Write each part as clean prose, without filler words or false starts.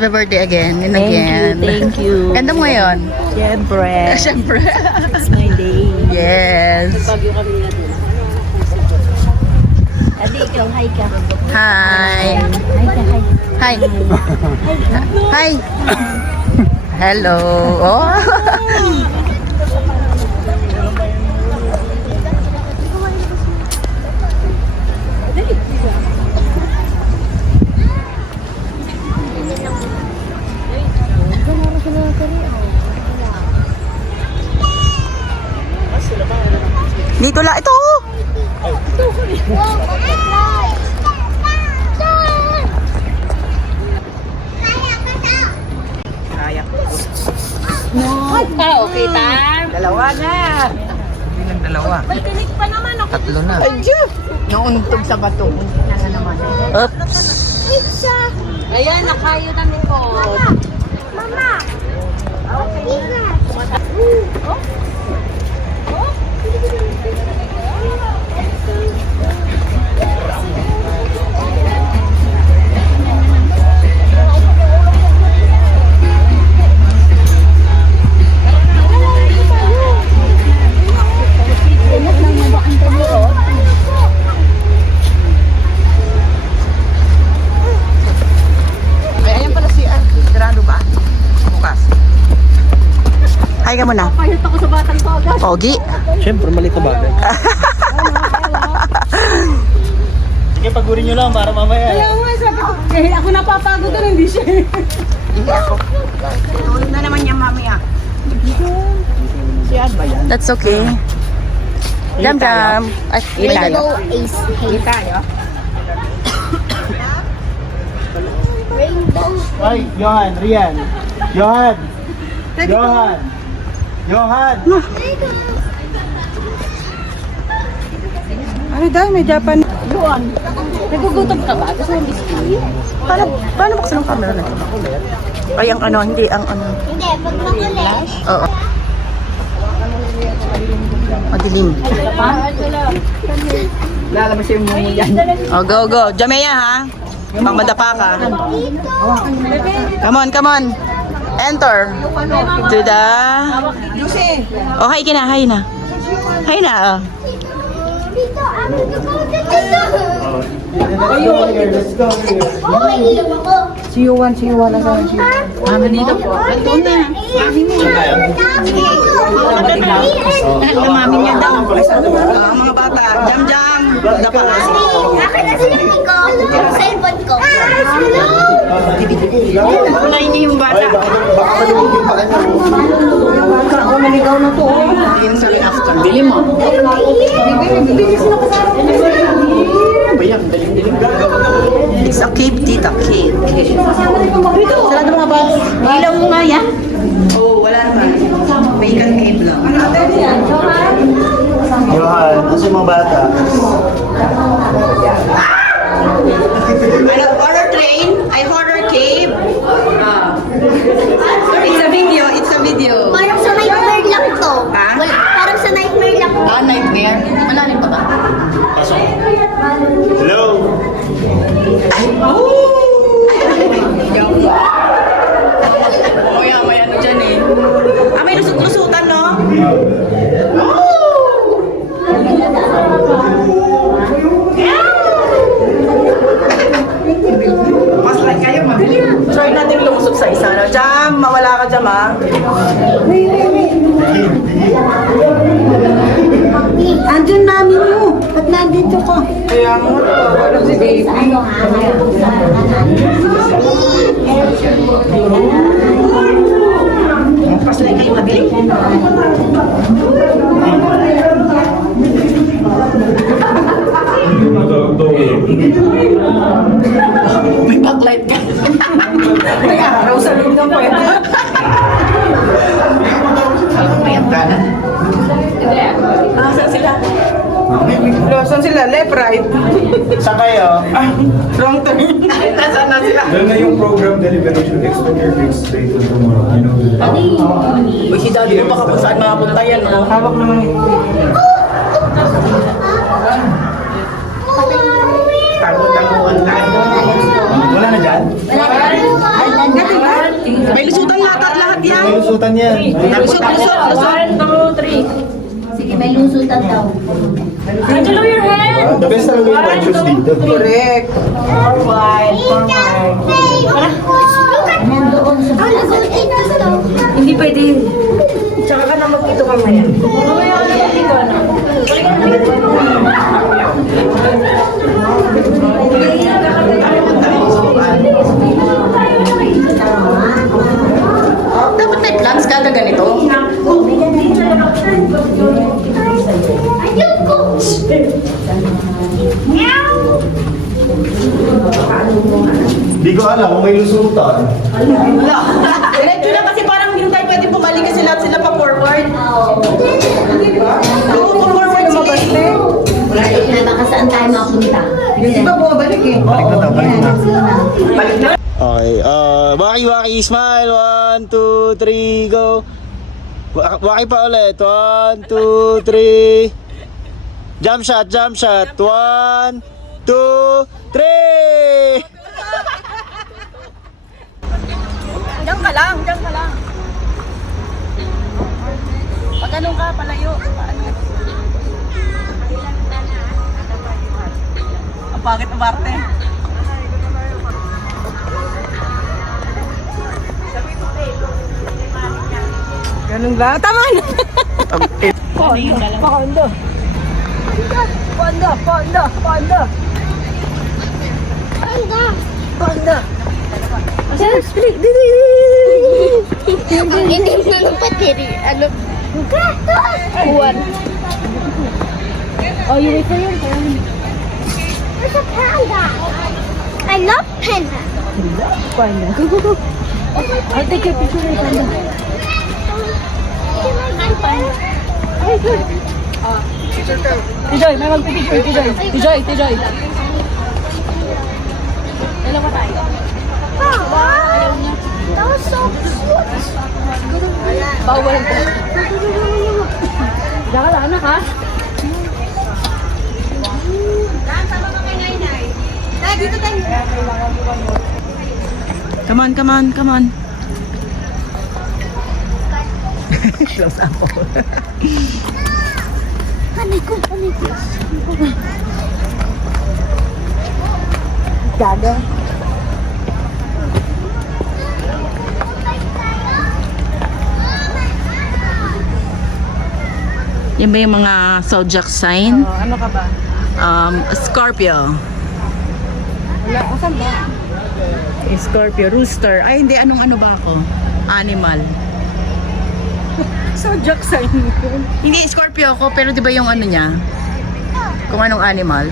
Happy birthday again and Thank again. you, thank you. Ganda mo ngayon. Siyempre. Siyempre. It's my day. Yes. Bagyo kami na doon. Adi, ikaw, hi ka. Hi. Hi ka, hi. Hi. Hi. Hello. Oh. Dito la ito. Kaya. Ah, okay, ta. Dalawa na. Hindi lang dalawa. May tinik pa naman ako. Tatlo na. Nauntog sa bato. Oops. Ayan, nakayo na nito. Mama! Okay. Ay, ayan pala si Grado ba? Bukas. Hi ka muna. Kahit ako sa batang to agad. Pogi. Siyempre, maliit na bagay. Sige, pagurin nyo lang para mamaya. Kaya nga, sabi ko, eh, ako napapagod doon, hindi siya. Tulog na naman niya mamaya. That's okay. Jam jam. Ay, Rainbow Ace. tayo. Rainbow. Ay, Johan, Rian. Johan! Johan! Johan! Ano daw, may Japan. Doon. Nagugutom ka ba? Gusto mo biscuit? Paano buksan ang camera na ito? Ay, ang ano, hindi, ang ano. Hindi, pag makulit. Oo. Madilim. Lalabas yung mumu yan. Oh, go, go. Jamea, ha? Pang madapa ka. Come on, come on. Enter. To the... Oh, hi ka na, hi na. Hi na, oh. Dito, ano dito? Let's go. Oh, iiyak ako. Siuwan na sa Mama dito po. Ito na. Lahat na mami niya daw. Mga bata, jam jam. Dapa. Akin na sinabi ko. Yung cellphone ko. Kulay niya yung bata. Baka malungkot pa kayo. Ako maligaw na to. Yung sa rin after. Bili mo. It's a cave, tita. Cave. Sala na mga bus. Ilaw mo nga yan. Oh, wala naman. Vacant cave lang. Johan, kasi mga bata. Ano, horror train? Ay, horror cave? Ah. It's a video, it's a video. Parang sa nightmare lang to. Ha? Parang sa nightmare lang to. Ah, nightmare? Malalim pa ba? Hello! May ano dyan eh. Ah, may lusot-lusutan, no? Mas like kayo, mabilim. Try natin lumusot sa isa, no? Jam, mawala ka dyan, ha? Andun namin mo. Ba't nandito ka? Kaya mo, wala si baby. Mas like kayo, mabilim. May backlight ka. May araw sa loob ng pwede. May antana. Saan sila? Saan sila? Left, right? Saan kayo? Wrong turn. Nasaan na sila? Doon na yung program deliberation. Expect your grades straight on tomorrow. You know that. Uy, si daddy mo baka kung saan makapunta yan, no? Hawak naman yun. Tango-tanguan tayo. Wala na dyan? Wala na. May lusutan lahat yan. May lusutan yan. Lusot. Sige, may lusutan daw. Angelo, your hand! The best talaga yung nachos dito. Correct. Nandoon sa Hindi pwede. Tsaka ka na mag-ito mamaya. Mamaya ka na mag-ito, ano? Dapat may plans kada ganito. Ayun ko! Meow! Di ko alam kung may lusutan. Wala. Diretso lang kasi parang hindi tayo pwede bumalik kasi lahat sila pa forward. Oo, forward sila eh. Na baka saan tayo mapunta? Di ba bumabalik eh? Balik na. Okay, Waki, smile. 1, 2, 3, go. Waki pa ulit. 1, 2, 3. Jump shot. 1, 2, 3. Diyan ka lang. Pag ganun ka, palayo. Paano? Ang pangit na Marte. Ganun ba? Tama na! Pondo! Ang inim na ng patiri. Ano? Buwan. Oh, you wait for your turn. There's a panda. I love panda. I'll take your picture with Panda. Tijoy, may magpipicture. Tijoy. Dalawa tayo. That was so cute. Bawal ko. Diyan ka lang, anak, ha? Come on. Hanay ko. Gaga. Yan ba yung mga zodiac sign? Ano ka ba? Scorpio. Wala, asan ba? Scorpio, rooster. Ay, hindi. Ano ba ako? Animal. Zodiac sign. Hindi, Scorpio ako. Pero di ba yung ano niya? Kung anong animal?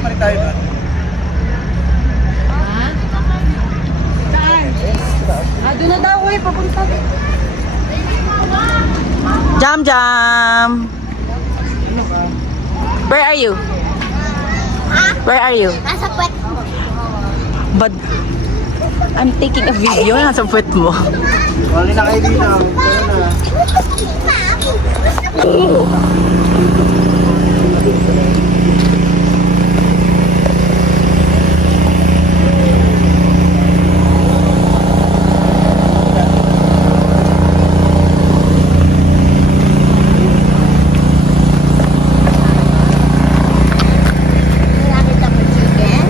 Balik tayo ba? Doon na daw, papunta. Jam. Where are you? Nasa puwet. But I'm taking a video. Nasa puwet mo. Wala na kayo dito. Nakita mo chicken?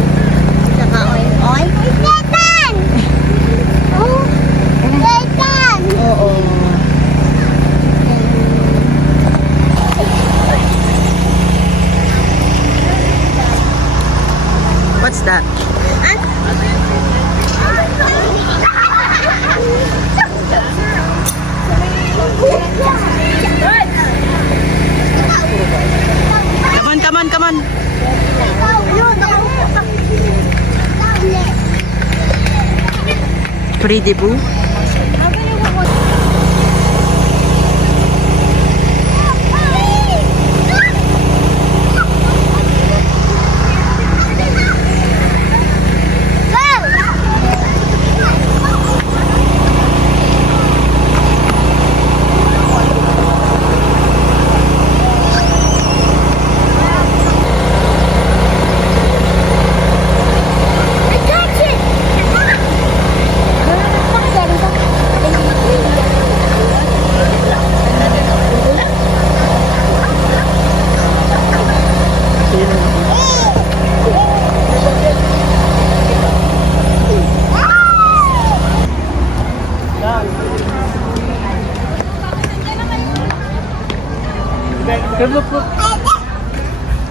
Saka oil. Satan! Oh, Satan! Oo. What's that? Come on. Pretty boo.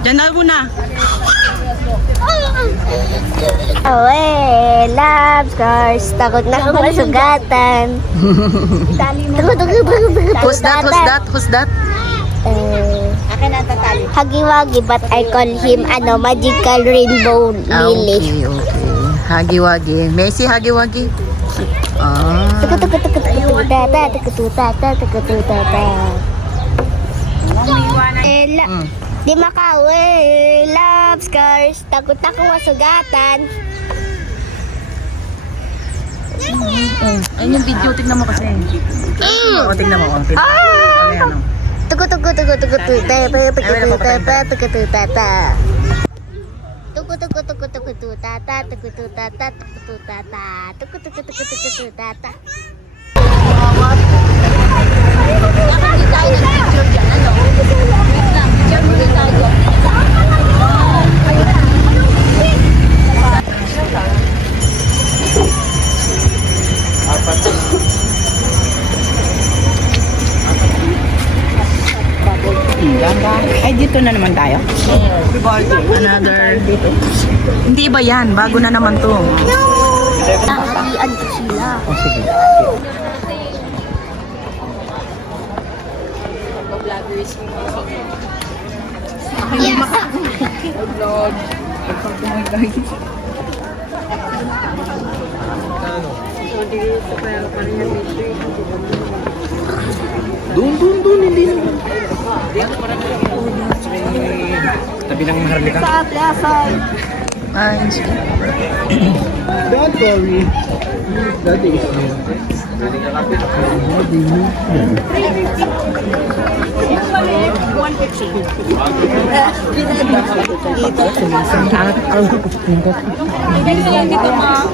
Diyan na muna. Love scars. Takot na akong masugatan. Who's that? Who's that? Who's that? Hagi-wagi, but I call him magical rainbow lily. Okay. Hagi-wagi. Messi Hagi-wagi. Ah. Di makawi, love scars. Takot akong masugatan. Ayun yung video. Tignan mo kasi. O, tignan mo. Ayan, o. Ay, dito na naman tayo. Another. Hindi ba yan? Bago na naman to. Nakalian ko sila. Oh, sige. Doon, hindi na. Tabi ng Maharlika. Ay, sige. Don't worry. That is me.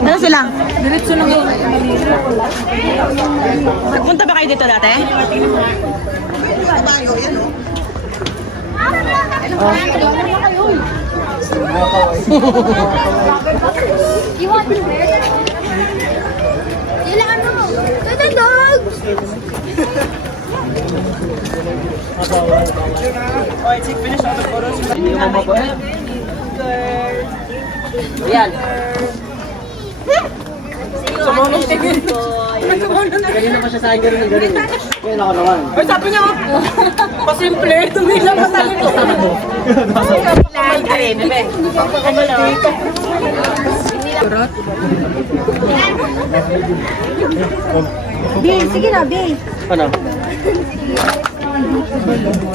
Ano sila? Diretso lang yun. Nagpunta ba kayo dito dati? Kanina pa siya sa akin ganun. Kaya ako naman. Sabi niya, pasimple, tumilang pa sa likod. Bill, sige na, Bill. Ano?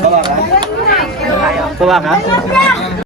Bawa ka? Bawa ka?